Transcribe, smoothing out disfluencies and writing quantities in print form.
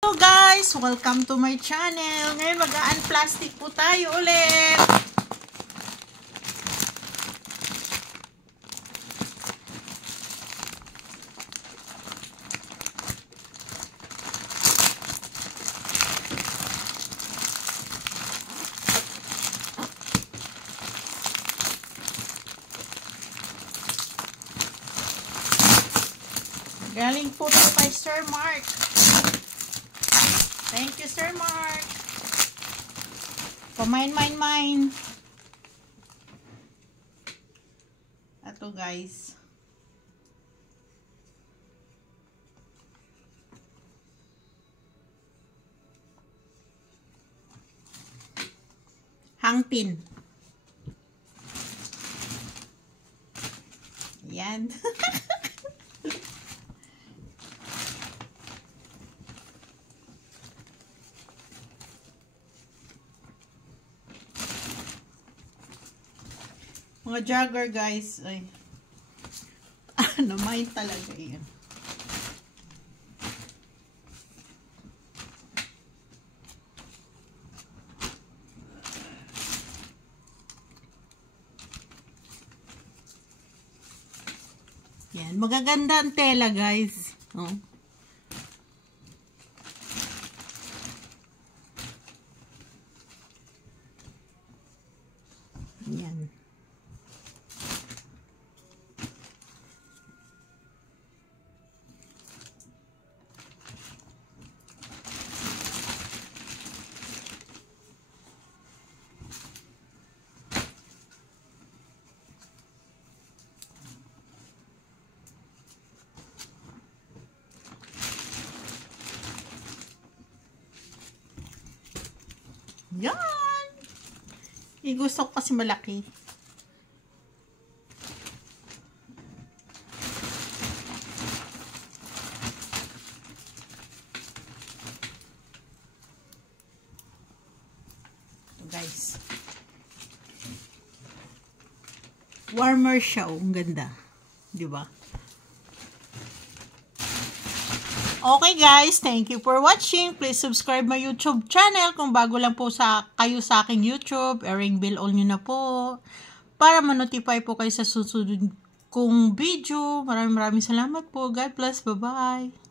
Hello guys! Welcome to my channel. Ngayon mag-unplastic po tayo ulit. Galing po ito kay Sir Mark. Thank you, Sir Mark. Mine. Ito, guys. Hangpin. Yan. Mga jogger guys, ay naman talaga yan. Yan, magaganda ang tela guys. Oh. Yan. Yan! Gusto ko kasi malaki. Ito guys. Warmer siya. Ang ganda. Diba? Okay guys, thank you for watching. Please subscribe my YouTube channel kung bago lang po kayo sa aking YouTube. Ring bell on nyo na po para ma-notify po kayo sa susunod kong video. Maraming salamat po. God bless. Bye-bye.